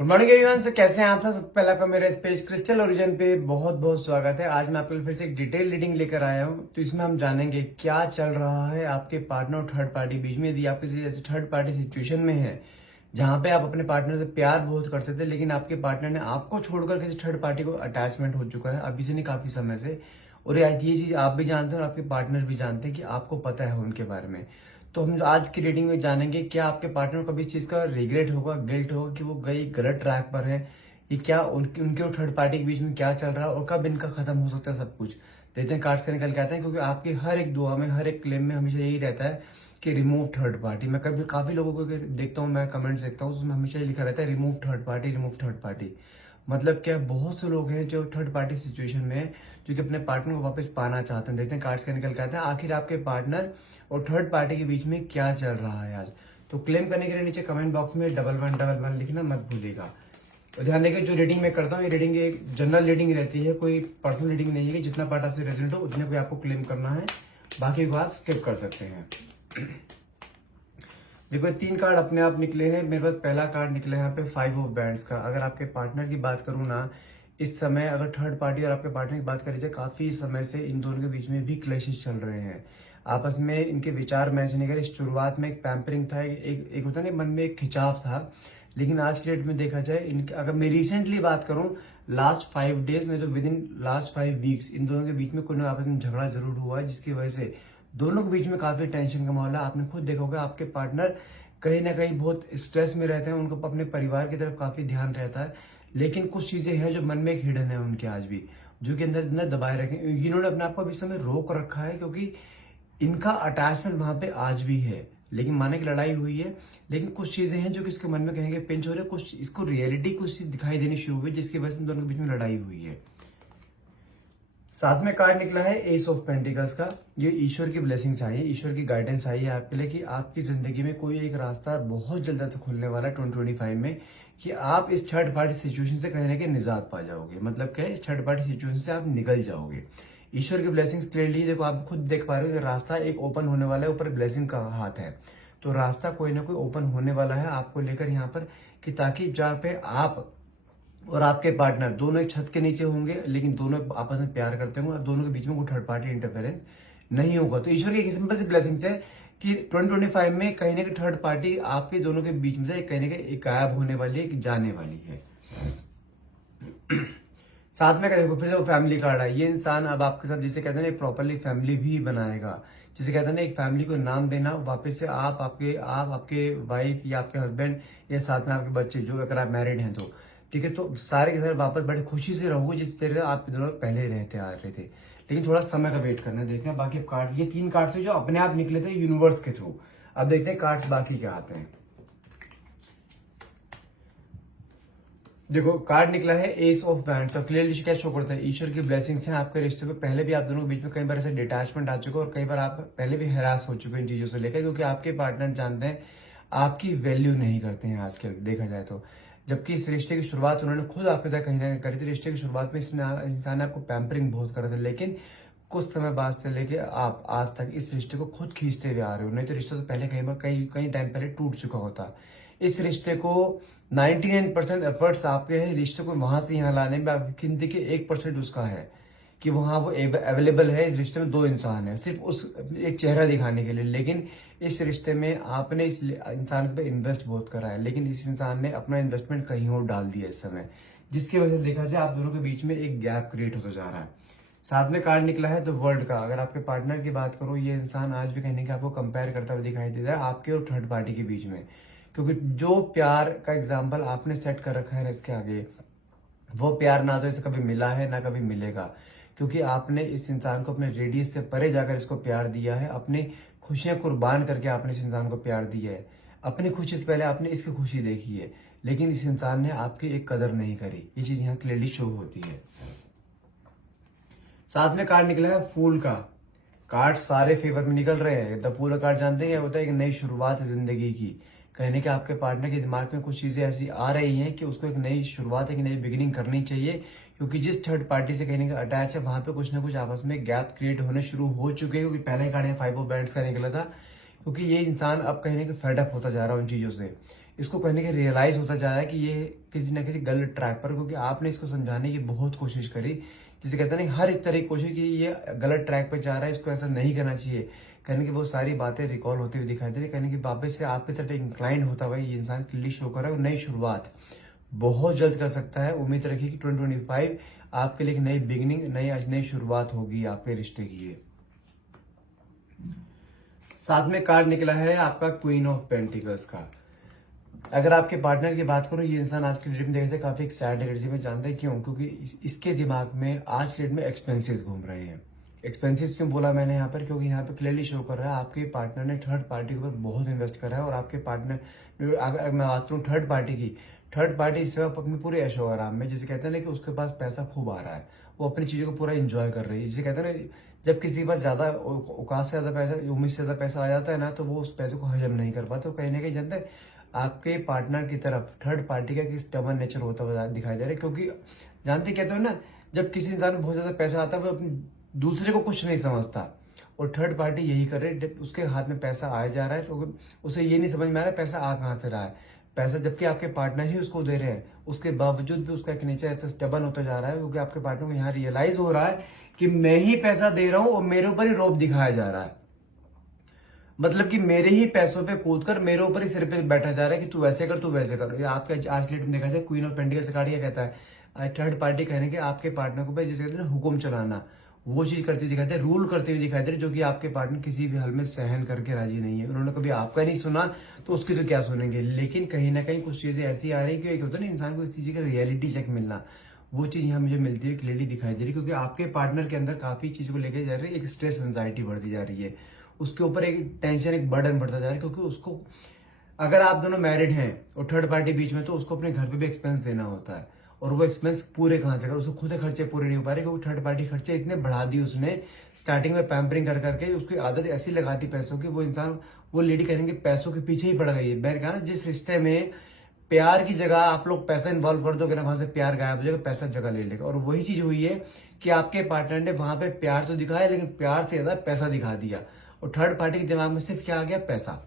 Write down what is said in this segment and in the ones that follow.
Good morning everyone. से कैसे हैं आप सब? सबसे पहले आपका मेरे इस पेज क्रिस्टल ओरिजिन पे बहुत बहुत स्वागत है। आज मैं आपके लिए फिर से एक डिटेल रीडिंग लेकर आया हूं। तो इसमें हम जानेंगे क्या चल रहा है आपके पार्टनर और थर्ड पार्टी बीच में। यदि आप किसी ऐसे थर्ड पार्टी सिचुएशन में है जहां पे आप अपने पार्टनर से प्यार बहुत करते थे, लेकिन आपके पार्टनर ने आपको छोड़कर किसी थर्ड पार्टी को अटैचमेंट हो चुका है अभी से नहीं, काफी समय से। और ये चीज आप भी जानते हैं और आपके पार्टनर भी जानते हैं कि आपको पता है उनके बारे में। तो हम आज की रीडिंग में जानेंगे क्या आपके पार्टनर को कभी इस चीज का रिग्रेट होगा, गिल्ट होगा कि वो गई गलत ट्रैक पर है, ये क्या उनके उनके और थर्ड पार्टी के बीच में क्या चल रहा है और कब इनका खत्म हो सकता है सब कुछ। देखते हैं कार्ड्स से निकल के आते हैं, क्योंकि आपकी हर एक दुआ में, हर एक क्लेम में हमेशा यही रहता है कि रिमूव थर्ड पार्टी। मैं कभी काफी लोगों को देखता हूँ, मैं कमेंट्स देखता हूँ, उसमें हमेशा लिखा रहता है remove third party, remove third party. मतलब क्या, बहुत से लोग हैं जो थर्ड पार्टी सिचुएशन में है, जो कि अपने पार्टनर को वापस पाना चाहते हैं। देखते हैं कार्ड्स का निकल के आते हैं आखिर आपके पार्टनर और थर्ड पार्टी के बीच में क्या चल रहा है आज। तो क्लेम करने के लिए नीचे कमेंट बॉक्स में 1111 लिखना मत भूलिएगा। तो ध्यान देंगे, जो रीडिंग मैं करता हूँ ये रीडिंग एक जनरल रीडिंग रहती है, कोई पर्सनल रीडिंग नहीं है कि जितना पार्ट आपसे रेजोनेट हो उतने को आपको क्लेम करना है, बाकी को आप स्किप कर सकते हैं। देखो, 3 कार्ड अपने आप निकले हैं। मेरे पास पहला कार्ड निकला है यहाँ पे 5 ऑफ बैंड्स का। अगर आपके पार्टनर की बात करूँ ना, इस समय अगर थर्ड पार्टी और आपके पार्टनर की बात करी जाए, काफी समय से इन दोनों के बीच में भी क्लैशेस चल रहे हैं। आपस में इनके विचार मैच नहीं करे। शुरुआत में एक पैम्परिंग था, एक होता नहीं, मन में एक खिंचाव था। लेकिन आज की डेट में देखा जाए, इनके अगर मैं रिसेंटली बात करूं, लास्ट 5 डेज में, तो with in last 5 weeks in दोनों के बीच में कोई ना आपस में झगड़ा जरूर हुआ है, जिसकी वजह से दोनों के बीच में काफी टेंशन का माहौल है। आपने खुद देखा होगा, आपके पार्टनर कहीं ना कहीं बहुत स्ट्रेस में रहते हैं, उनको अपने परिवार की तरफ काफी ध्यान रहता है। लेकिन कुछ चीजें हैं जो मन में एक हिडन है उनके आज भी, जो कि अंदर अंदर दबाए रखे। इन्होंने अपने आप को अभी समय रोक रखा है, क्योंकि इनका अटैचमेंट वहां पे आज भी है। लेकिन माने की लड़ाई हुई है, लेकिन कुछ चीजें हैं जो कि इसके मन में कहेंगे पिंच हो रहे, कुछ इसको रियलिटी कुछ दिखाई देनी शुरू हुई, जिसकी वजह से इन दोनों के बीच में लड़ाई हुई है। साथ में कार्ड निकला है एस ऑफ पेंटिकल्स का। ये ईश्वर की ब्लेसिंग्स आई है, ईश्वर की गाइडेंस आई है आपके लिए कि आपकी जिंदगी में कोई एक रास्ता बहुत जल्द से खुलने वाला है 2025 में, कि आप इस थर्ड पार्टी सिचुएशन से कहीं ना कहीं निजात पा जाओगे। मतलब क्या है, इस थर्ड पार्टी सिचुएशन से आप निकल जाओगे। ईश्वर की ब्लेसिंग्स क्लियरली देखो, आप खुद देख पा रहे हो कि रास्ता एक ओपन होने वाला है, ऊपर ब्लेसिंग का हाथ है। तो रास्ता कोई ना कोई ओपन होने वाला है आपको लेकर यहाँ पर, कि ताकि जहाँ पे आप और आपके पार्टनर दोनों एक छत के नीचे होंगे, लेकिन दोनों आपस में प्यार करते होंगे और दोनों के बीच में कोई थर्ड पार्टी इंटरफेरेंस नहीं होगा। तो ईश्वर की किस्मत से ब्लेसिंग्स है कि 2025 में कहीं ना कहीं थर्ड पार्टी आपके दोनों के बीच में से कहीं ना कहीं एक गायब होने वाली है, एक जाने वाली है। साथ में करेंगे फिर जो फैमिली कार्ड है, ये इंसान अब आपके साथ, जिसे कहते हैं ना, प्रॉपरली फैमिली भी बनाएगा। जिसे कहते हैं ना, एक फैमिली को नाम देना, वापस से आपके वाइफ या आपके हस्बैंड या साथ में आपके बच्चे, जो अगर आप मैरिड हैं तो ठीक है, तो सारे के सारे वापस बड़े खुशी से रहोगे जिस तरह आप दोनों पहले रहते आ रहे थे। लेकिन थोड़ा समय का वेट करना, देखते हैं बाकी कार्ड। ये 3 कार्ड थे जो अपने आप निकले थे यूनिवर्स के थ्रू। अब देखते हैं कार्ड्स बाकी क्या आते हैं। देखो, कार्ड निकला है एस ऑफ बैंड। तो क्लियरली क्या शो करता है, ईश्वर की ब्लेसिंग्स हैं आपके रिश्ते पे। पहले भी आप दोनों के बीच में कई बार ऐसे डिटैचमेंट आ चुका है और कई बार आप पहले भी हैरास हो चुके हैं इन चीजों से लेकर, क्योंकि आपके पार्टनर जानते हैं आपकी वैल्यू नहीं करते हैं आजकल देखा जाए तो। जबकि इस रिश्ते की शुरुआत उन्होंने खुद आपके साथ कहीं ना कहीं करी थी। रिश्ते की शुरुआत में इस इंसान ने आपको पैम्परिंग बहुत करा था, लेकिन कुछ समय बाद से लेके आप आज तक इस रिश्ते को खुद खींचते हुए आ रहे हो। नहीं तो रिश्ता तो पहले कई बार कई टाइम पहले टूट चुका होता। इस रिश्ते को 99% एफर्ट्स आपके हैं रिश्ते को वहां से यहाँ लाने में, आपकी गिनती के 1% उसका है कि वहां वो अवेलेबल है। इस रिश्ते में 2 इंसान है, सिर्फ उस एक चेहरा दिखाने के लिए। लेकिन इस रिश्ते में आपने इस इंसान पे इन्वेस्ट बहुत करा है, लेकिन इस इंसान ने अपना इन्वेस्टमेंट कहीं और डाल दिया इस समय, जिसकी वजह से देखा जाए आप दोनों के बीच में एक गैप क्रिएट होता जा रहा है। साथ में कार्ड निकला है द वर्ल्ड का। अगर आपके पार्टनर की बात करो, ये इंसान आज भी कहने के आपको कंपेयर करता हुआ दिखाई देता है आपके और थर्ड पार्टी के बीच में, क्योंकि जो प्यार का एग्जाम्पल आपने सेट कर रखा है ना इसके आगे, वो प्यार ना तो इसे कभी मिला है ना कभी मिलेगा। क्योंकि आपने इस इंसान को अपने रेडियस से परे जाकर इसको प्यार दिया है, अपनी खुशियां कुर्बान करके आपने इस इंसान को प्यार दिया है। अपनी खुशी से पहले आपने इसकी खुशी देखी है, लेकिन इस इंसान ने आपकी एक कदर नहीं करी। ये चीज यहाँ क्लियरली शो होती है। साथ में कार्ड निकला है फूल का। कार्ड सारे फेवर में निकल रहे हैं। द फूल का कार्ड जानते हैं क्या होता है, एक नई शुरुआत है जिंदगी की। कहने के आपके पार्टनर के दिमाग में कुछ चीजें ऐसी आ रही हैं कि उसको एक नई शुरुआत, एक नई बिगिनिंग करनी चाहिए, क्योंकि जिस थर्ड पार्टी से कहने का अटैच है वहां पे कुछ ना कुछ आपस में गैप क्रिएट होने शुरू हो चुके हैं। क्योंकि पहले कार्ड 5 ऑफ बैंड्स का निकला था, क्योंकि ये इंसान अब कहने के फेड अप होता जा रहा है उन चीजों से। इसको कहने के रियलाइज होता जा रहा है कि ये किसी ना किसी गलत ट्रैक पर, क्योंकि आपने इसको समझाने की बहुत कोशिश करी, जिसे कहते हैं ना हर एक तरह की कोशिश की ये गलत ट्रैक पर जा रहा है, इसको ऐसा नहीं करना चाहिए। कहने की वो सारी बातें रिकॉल होती हुई दिखाई दे रही, कहने की वापस से आपकी तरफ इंक्लाइन होता हुआ ये इंसान क्लियरली शो कर रहा है और नई शुरुआत बहुत जल्द कर सकता है। उम्मीद रखिए कि 2025 आपके लिए एक नई बिगिनिंग, नई शुरुआत होगी आपके रिश्ते की। ये साथ में कार्ड निकला है आपका क्वीन ऑफ पेंटिकल्स का। अगर आपके पार्टनर की बात करूं, ये इंसान आज के डेट में देखते काफी एक सैड एनर्जी में जानते हैं क्यों, क्योंकि इसके दिमाग में आज के डेट में एक्सपेंसेस घूम रहे हैं। एक्सपेंसेस क्यों बोला मैंने यहाँ पर, क्योंकि यहाँ पे क्लियरली शो कर रहा है आपके पार्टनर ने थर्ड पार्टी के ऊपर बहुत इन्वेस्ट करा है। और आपके पार्टनर, अगर मैं बात करूँ थर्ड पार्टी की, थर्ड पार्टी इस वक्त अपने पूरे ऐशो आराम में, जिसे कहते हैं ना कि उसके पास पैसा खूब आ रहा है, वो अपनी चीजों को पूरा एंजॉय कर रही है। जिसे कहते हैं ना जब किसी के पास ज्यादा औकात से ज्यादा पैसा, उम्मीद से ज्यादा पैसा आ जाता है ना, तो वो उस पैसे को हजम नहीं कर पाता। तो कहीं ना कहीं जानते हैं आपके पार्टनर की तरफ थर्ड पार्टी का किस स्टबर्न नेचर होता हुआ दिखाई दे रहा है। क्योंकि जानते कहते हो ना, जब किसी इंसान में बहुत ज्यादा पैसा आता है वो अपने दूसरे को कुछ नहीं समझता, और थर्ड पार्टी यही कर रही है। उसके हाथ में पैसा आया जा रहा है तो उसे ये नहीं समझ में आ रहा है पैसा आ कहां से रहा है, पैसा जबकि आपके पार्टनर ही उसको दे रहे हैं, उसके बावजूद भी उसका एक नेचर ऐसा स्टेबल होता जा रहा है, क्योंकि आपके पार्टनर को यहाँ रियलाइज हो रहा है कि मैं ही पैसा दे रहा हूं और मेरे ऊपर ही रोब दिखाया जा रहा है। मतलब कि मेरे ही पैसों पे कूद कर मेरे ऊपर ही सिर पे बैठा जा रहा है कि तू वैसे कर, तू वैसे कर। ये आपके आज के डेट में देखा जाए क्वीन ऑफ पेंटिकल्स कार्ड क्या कहता है, थर्ड पार्टी कहने के आपके पार्टनर को जिसे कहते हैं हुक्म चलाना, वो चीज करती दिखाई दे, रूल करते हुए दिखाई दे, जो कि आपके पार्टनर किसी भी हाल में सहन करके राजी नहीं है। उन्होंने कभी आपका नहीं सुना तो उसकी तो क्या सुनेंगे। लेकिन कहीं ना कहीं कुछ चीजें ऐसी आ रही है कि एक होता है ना इंसान को इस चीज का रियलिटी चेक मिलना, वो चीज यहाँ मुझे मिलती है, क्लियरली दिखाई दे रही, क्योंकि आपके पार्टनर के अंदर काफी चीज को लेकर जा रही है, एक स्ट्रेस एंजाइटी बढ़ती जा रही है, उसके ऊपर एक टेंशन, एक बर्डन बढ़ता जा रहा है। क्योंकि उसको, अगर आप दोनों मैरिड हैं और थर्ड पार्टी बीच में, तो उसको अपने घर पे भी एक्सपेंस देना होता है, और वो एक्सपेंस पूरे कहां से कर, उसको खुद खर्चे पूरे नहीं हो पा रहे, क्योंकि थर्ड पार्टी खर्चे इतने बढ़ा दी उसने स्टार्टिंग में पैम्परिंग कर करके, उसकी आदत ऐसी लगा दी पैसों की, वो इंसान, वो लेडी कहेंगे पैसों के पीछे ही पड़ गई है। मैंने कहा ना, जिस रिश्ते में प्यार की जगह आप लोग पैसा इन्वॉल्व कर दोगे ना, वहां से प्यार गायब हो जाएगा, पैसा जगह ले लेगा। और वही चीज हुई है कि आपके पार्टनर ने वहां पे प्यार तो दिखाया, लेकिन प्यार से ज्यादा पैसा दिखा दिया, और थर्ड पार्टी के दिमाग में सिर्फ क्या आ गया, पैसा।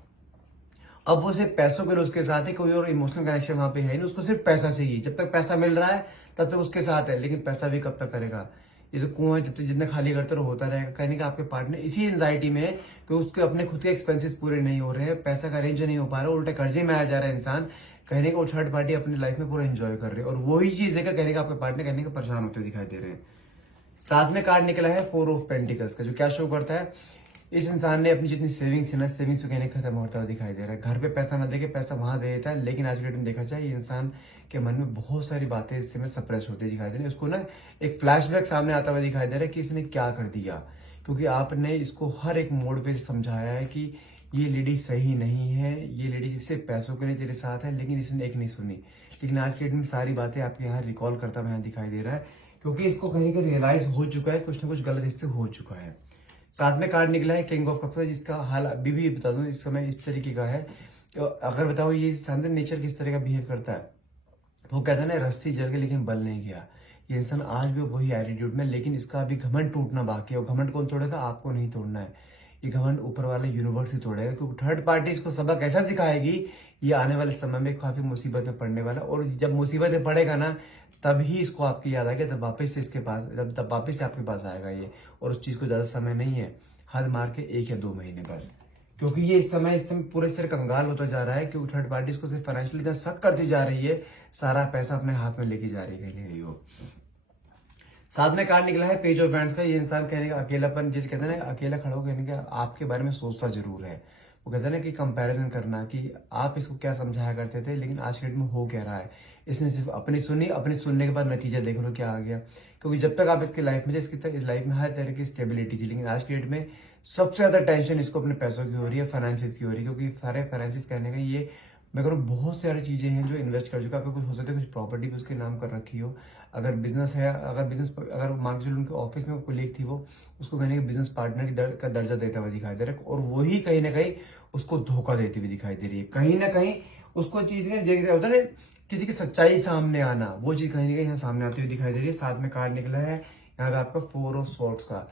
अब वो सिर्फ पैसों के लिए उसके साथ है, कोई और इमोशनल कनेक्शन वहां पे है नहीं, उसको सिर्फ पैसा चाहिए। जब तक पैसा मिल रहा है तब तक उसके साथ है, लेकिन पैसा भी कब तक करेगा, ये तो कुआं है, जब तक जितना खाली करते रहो होता रहेगा। कहने का आपके पार्टनर इसी एंजाइटी में है कि उसके अपने खुद के एक्सपेंसेस पूरे नहीं हो रहे हैं, पैसा का अरेंज नहीं हो पा रहा है, उल्टे कर्जे में आ जा रहा है इंसान। कहने का वो थर्ड पार्टी अपनी लाइफ में पूरा एंजॉय कर रहे हैं, और वही चीज देखकर कहने का आपके पार्टनर कहने का परेशान होते दिखाई दे रहे हैं। साथ में कार्ड निकला है 4 ऑफ पेंटिकल्स का, जो क्या शो करता है, इस इंसान ने अपनी जितनी सेविंग्स है ना, सेविंग्स पे कहने खत्म होता हुआ दिखाई दे रहा है। घर पे पैसा ना देके पैसा वहां दे देता है, लेकिन आज के डेट में देखा जाए ये इंसान के मन में बहुत सारी बातें इससे में सप्रेस होती दिखाई दे रही है। उसको ना एक फ्लैशबैक सामने आता हुआ दिखाई दे रहा है कि इसने क्या कर दिया, क्योंकि आपने इसको हर एक मोड पे समझाया है कि ये लेडी सही नहीं है, ये लेडी सिर्फ पैसों के लिए तेरे साथ है, लेकिन इसने एक नहीं सुनी। लेकिन आज के डेट में सारी बातें आपके यहाँ रिकॉल करता हुआ यहाँ दिखाई दे रहा है, क्योंकि इसको कहीं कहीं रियलाइज हो चुका है, कुछ ना कुछ गलत इससे हो चुका है। साथ में कार्ड निकला है किंग ऑफ कप्स, जिसका हाल अभी भी बता दूं इस समय इस तरीके का है। तो अगर बताओ ये शानदार नेचर किस तरह का बिहेव करता है, वो कहता है ना रस्सी जल गई लेकिन बल नहीं गया। ये इंसान आज भी वही एटीट्यूड में, लेकिन इसका अभी घमंड टूटना बाकी है। और घमंड कौन तोड़ेगा, आपको नहीं तोड़ना है, ये घमंड ऊपर वाले यूनिवर्स ही तोड़ेगा, क्योंकि थर्ड पार्टी इसको सबक ऐसा सिखाएगी, ये आने वाले समय में काफी मुसीबत में पड़ने वाला। और जब मुसीबत में पड़ेगा ना, तभी इसको आपकी याद आएगी, तब वापस से इसके पास, तब वापस से आपके पास आएगा ये। और उस चीज को ज्यादा समय नहीं है, हद मार के 1 या 2 महीने बस, क्योंकि ये इस समय पूरे सिर कंगाल होता जा रहा है, क्योंकि थर्ड पार्टी इसको सिर्फ फाइनेंशियली इतना शक करती जा रही है, सारा पैसा अपने हाथ में लेके जा रही है कहीं वो। साथ में कार्ड निकला है पेज ऑफ हैंड्स का। ये इंसान कहने का अकेलापन, जिसे कहते हैं ना अकेला खड़ा हो कहने का आपके बारे में सोचता जरूर है। वो कहते हैं ना कि कंपैरिजन करना, कि आप इसको क्या समझाया करते थे, लेकिन आज के डेट में हो क्या रहा है। इसने सिर्फ अपनी सुनी, अपनी सुनने के बाद नतीजा देख लो क्या आ गया। क्योंकि जब तक आप इसकी लाइफ में, इसकी लाइफ में हर तरह की स्टेबिलिटी थी, लेकिन आज के डेट में सबसे ज्यादा टेंशन इसको अपने पैसों की हो रही है, फाइनेंसिस की हो रही है। क्योंकि सारे फाइनेंसिस कहने का ये, मैं करूँ बहुत सारी चीजें हैं जो इन्वेस्ट कर चुका है। कुछ हो सकता है कुछ प्रॉपर्टी भी उसके नाम कर रखी हो, अगर बिजनेस है, अगर मान के चलो उनके ऑफिस में कोलीग थी, वो उसको कहने के बिजनेस पार्टनर का दर्जा देता हुआ दिखाई दे रहा है, और वही कहीं ना कहीं उसको धोखा देती हुई दिखाई दे रही है। कहीं ना कहीं उसको चीज होता है ना, किसी की सच्चाई सामने आना, वो चीज कहीं ना कहीं यहाँ सामने आती हुई दिखाई दे रही है। साथ में कार्ड निकला है यहाँ पे आपका 4 ऑफ स्वॉर्ड्स का।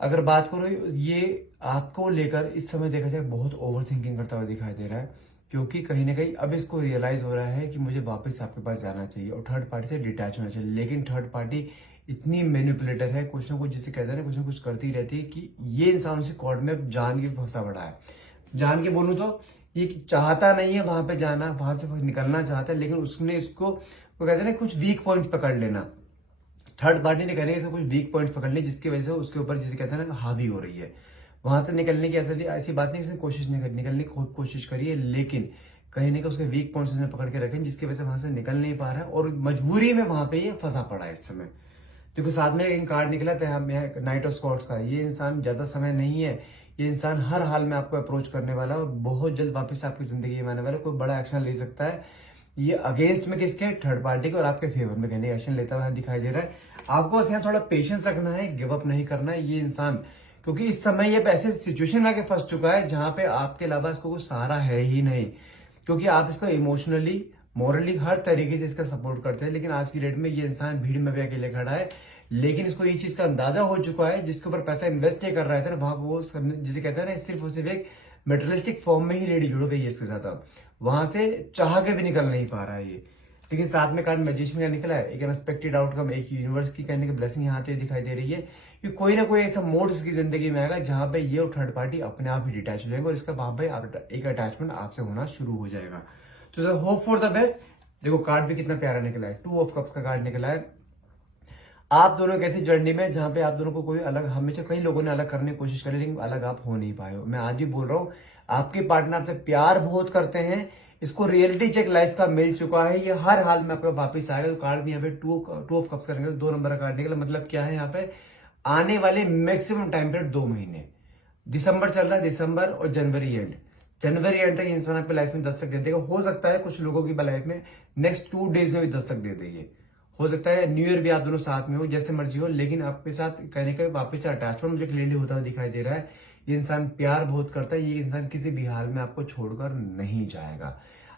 अगर बात करो, ये आपको लेकर इस समय देखा जाए बहुत ओवर थिंकिंग करता हुआ दिखाई दे रहा है। क्योंकि कहीं ना कहीं अब इसको रियलाइज हो रहा है कि मुझे वापस आपके पास जाना चाहिए और थर्ड पार्टी से डिटैच होना चाहिए। लेकिन थर्ड पार्टी इतनी मैनिपुलेटर है, कुछ ना कुछ जिसे कहते हैं ना, कुछ ना कुछ करती रहती है कि ये इंसान उसे कॉर्ड में जान के फंसा पड़ा है। जान के बोलूं तो ये चाहता नहीं है वहां पे जाना, वहां से निकलना चाहता है, लेकिन उसने इसको वो कहते हैं ना कुछ वीक पॉइंट पकड़ लेना। थर्ड पार्टी ने करेंगे इसको कुछ वीक पॉइंट पकड़ लिए जिसकी वजह से उसके ऊपर जिसे कहते हैं ना हावी हो रही है। वहां से निकलने की ऐसी बात नहीं, इसने कोशिश नहीं करी, निकलने की खूब कोशिश करी है, लेकिन कहीं ना कहीं उसके वीक पॉइंट्स उसने पकड़ के रखे जिसकी वजह से वहां से निकल नहीं पा रहा है और मजबूरी में वहां पे ये फंसा पड़ा है इस समय। देखो साथ में एक कार्ड निकला था नाइट ऑफ स्कॉट्स का। ये इंसान ज्यादा समय नहीं है, ये इंसान हर हाल में आपको अप्रोच करने वाला है और बहुत जल्द वापस आपकी जिंदगी में आने वाला है, कोई बड़ा एक्शन ले सकता है। ये अगेंस्ट में किसके, थर्ड पार्टी के, और आपके फेवर में कहने एक्शन लेता हुआ दिखाई दे रहा है। आपको बस यहाँ थोड़ा पेशेंस रखना है, गिव अप नहीं करना है ये इंसान, क्योंकि इस समय ये ऐसे सिचुएशन में आके फंस चुका है जहां पे आपके अलावा इसको कुछ सहारा है ही नहीं। क्योंकि आप इसको इमोशनली, मोरली हर तरीके से इसका सपोर्ट करते हैं, लेकिन आज की डेट में ये इंसान भीड़ में भी अकेले खड़ा है। लेकिन इसको ये चीज का अंदाजा हो चुका है, जिसके ऊपर पैसा इन्वेस्ट नहीं कर रहा था ना, वहां वो जिसे कहते हैं ना सिर्फ और सिर्फ एक मेटेरियलिस्टिक फॉर्म में ही रेडी जुड़ गई है इसके साथ। अब वहां से चाह के भी निकल नहीं पा रहा है ये। लेकिन साथ में कार्ड मैजिशियन का निकला है, एक अनएक्सपेक्टेड आउटकम, एक यूनिवर्स की कहने की ब्लेसिंग यहाँ पे दिखाई दे रही है कि कोई ना कोई ऐसा मोड इसकी जिंदगी में आएगा जहां पे ये और थर्ड पार्टी अपने आप ही डिटैच हो जाएंगे और इसका वहां पे एक अटैचमेंट आपसे होना शुरू हो जाएगा। तो sir hope for the best. देखो कार्ड भी कितना प्यारा निकला है, 2 ऑफ कप्स का कार्ड निकला है। आप दोनों एक ऐसी जर्नी में जहां पे आप दोनों को कोई अलग, हमेशा कई लोगों ने अलग करने की कोशिश करी लेकिन अलग आप हो नहीं पाए हो। मैं आज भी बोल रहा हूँ, आपके पार्टनर आपसे प्यार बहुत करते हैं, इसको रियलिटी चेक लाइफ का मिल चुका है, ये हर हाल में आपका वापिस आएगा। तो कार्ड भी यहाँ पे टू ऑफ कप्स का निकला, 2 नंबर का कार्ड निकला। मतलब क्या है यहाँ पे, आने वाले मैक्सिमम टाइम पीरियड 2 महीने, दिसंबर चल रहा है, दिसंबर और जनवरी एंड, जनवरी एंड तक इंसान आपकी लाइफ में दस्तक दे देगा। हो सकता है कुछ लोगों की लाइफ में नेक्स्ट 2 डेज में भी दस्तक दे देगी। हो सकता है न्यू ईयर भी आप दोनों साथ में हो, जैसे मर्जी हो, लेकिन आपके साथ कहने का वापस से अटैचमेंट मुझे क्लियरली होता हुआ दिखाई दे रहा है। ये इंसान प्यार बहुत करता है, ये इंसान किसी भी हाल में आपको छोड़कर नहीं जाएगा।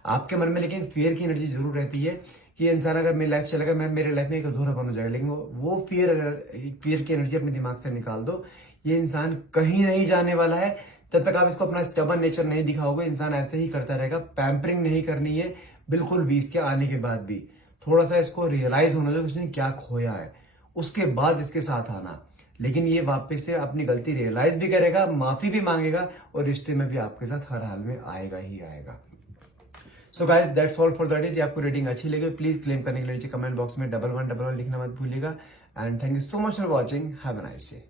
आपके मन में लेकिन फियर की एनर्जी जरूर रहती है कि ये इंसान अगर मेरी लाइफ से चलेगा, मैं मेरे लाइफ में एक अधूरापन हो जाएगा। लेकिन वो फियर की एनर्जी अपने दिमाग से निकाल दो। ये इंसान कहीं नहीं जाने वाला है जब तक आप इसको अपना स्टबर्न नेचर नहीं दिखाओगे। इंसान ऐसे ही करता रहेगा, पैम्परिंग नहीं करनी है बिल्कुल भी। इसके आने के बाद भी थोड़ा सा इसको रियलाइज होना चाहिए उसने क्या खोया है, उसके बाद इसके साथ आना। लेकिन ये वापस से अपनी गलती रियलाइज भी करेगा, माफी भी मांगेगा और रिश्ते में भी आपके साथ हर हाल में आएगा ही आएगा। So guys that's all for the day. यदि आपको रेटिंग अच्छी लगी प्लीज क्लेम करने के लिए नीचे कमेंट बॉक्स में 1111 लिखना मत भूलिएगा। And thank you so much for watching. Have a nice day.